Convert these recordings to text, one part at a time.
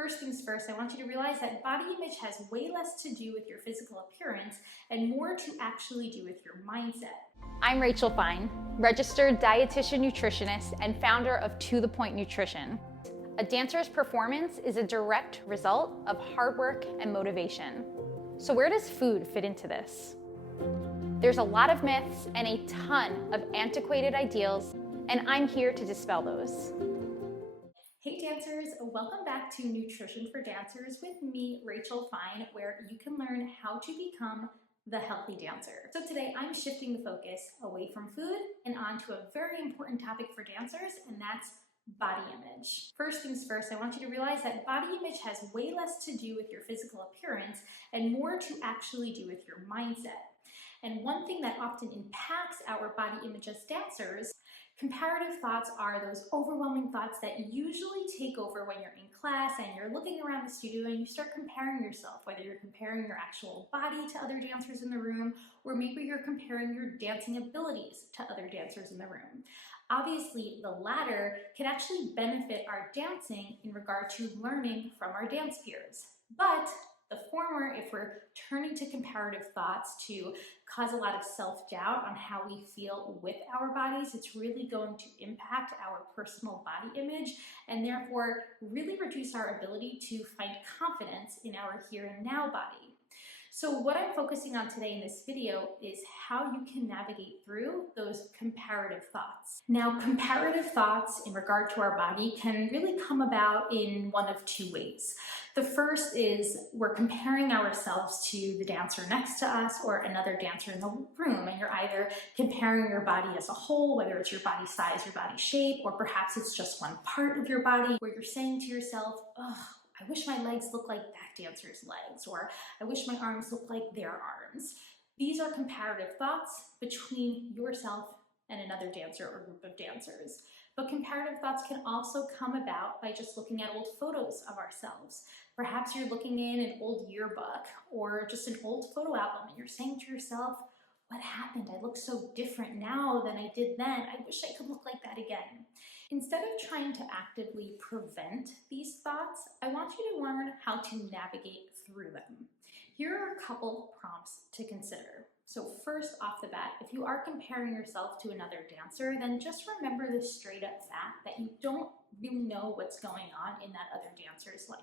First things first, I want you to realize that body image has way less to do with your physical appearance and more to actually do with your mindset. I'm Rachel Fine, registered dietitian nutritionist and founder of To The Point Nutrition. A dancer's performance is a direct result of hard work and motivation. So where does food fit into this? There's a lot of myths and a ton of antiquated ideals, and I'm here to dispel those. Hey dancers, welcome back to Nutrition for Dancers with me, Rachel Fine, where you can learn how to become the healthy dancer. So today I'm shifting the focus away from food and onto a very important topic for dancers, and that's body image. First things first, I want you to realize that body image has way less to do with your physical appearance and more to actually do with your mindset. And one thing that often impacts our body image as dancers, comparative thoughts are those overwhelming thoughts that usually take over when you're in class and you're looking around the studio and you start comparing yourself, whether you're comparing your actual body to other dancers in the room, or maybe you're comparing your dancing abilities to other dancers in the room. Obviously, the latter can actually benefit our dancing in regard to learning from our dance peers. But the former, if we're turning to comparative thoughts to cause a lot of self-doubt on how we feel with our bodies, it's really going to impact our personal body image and therefore really reduce our ability to find confidence in our here and now body. So what I'm focusing on today in this video is how you can navigate through those comparative thoughts. Now, comparative thoughts in regard to our body can really come about in one of two ways. The first is we're comparing ourselves to the dancer next to us or another dancer in the room, and you're either comparing your body as a whole, whether it's your body size, your body shape, or perhaps it's just one part of your body where you're saying to yourself, oh, I wish my legs looked like that dancer's legs, or I wish my arms looked like their arms. These are comparative thoughts between yourself and another dancer or group of dancers. But comparative thoughts can also come about by just looking at old photos of ourselves. Perhaps you're looking in an old yearbook or just an old photo album and you're saying to yourself, what happened? I look so different now than I did then. I wish I could look like that again. Instead of trying to actively prevent these thoughts, I want you to learn how to navigate through them. Here are a couple prompts to consider. So first off the bat, if you are comparing yourself to another dancer, then just remember the straight up fact that you don't really know what's going on in that other dancer's life.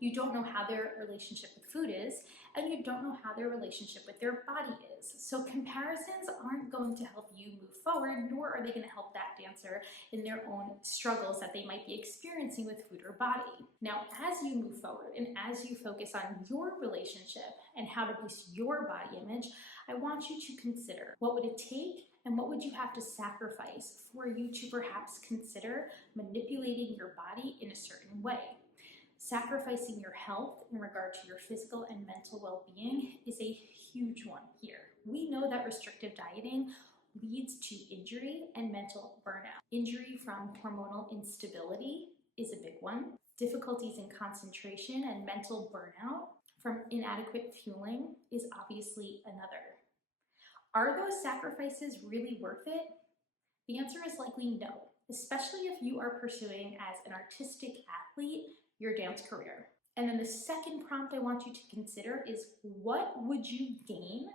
You don't know how their relationship with food is, and you don't know how their relationship with their body is. So comparisons aren't going to help you move forward, nor are they going to help that dancer in their own struggles that they might be experiencing with food or body. Now, as you move forward and as you focus on your relationship and how to boost your body image, I want you to consider what would it take and what would you have to sacrifice for you to perhaps consider manipulating your body in a certain way. Sacrificing your health in regard to your physical and mental well-being is a huge one here. We know that restrictive dieting leads to injury and mental burnout. Injury from hormonal instability is a big one. Difficulties in concentration and mental burnout from inadequate fueling is obviously another. Are those sacrifices really worth it? The answer is likely no, especially if you are pursuing as an artistic athlete your dance career. And then the second prompt I want you to consider is what would you gain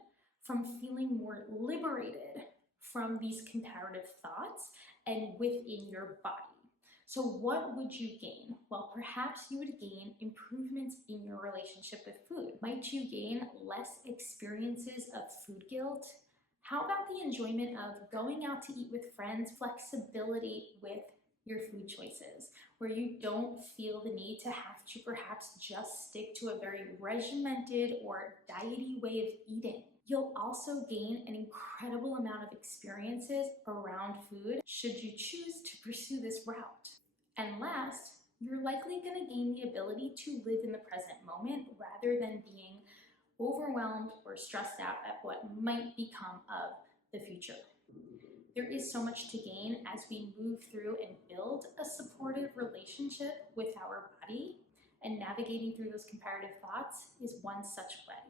from feeling more liberated from these comparative thoughts and within your body? So what would you gain? Well, perhaps you would gain improvements in your relationship with food. Might you gain less experiences of food guilt? How about the enjoyment of going out to eat with friends, flexibility with your food choices, where you don't feel the need to have to perhaps just stick to a very regimented or diety way of eating. You'll also gain an incredible amount of experiences around food should you choose to pursue this route. And last, you're likely going to gain the ability to live in the present moment rather than being overwhelmed or stressed out at what might become of the future. There is so much to gain as we move through and build a supportive relationship with our body, and navigating through those comparative thoughts is one such way.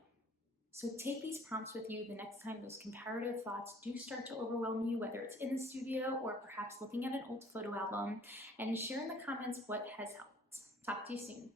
So take these prompts with you the next time those comparative thoughts do start to overwhelm you, whether it's in the studio or perhaps looking at an old photo album, and share in the comments what has helped. Talk to you soon.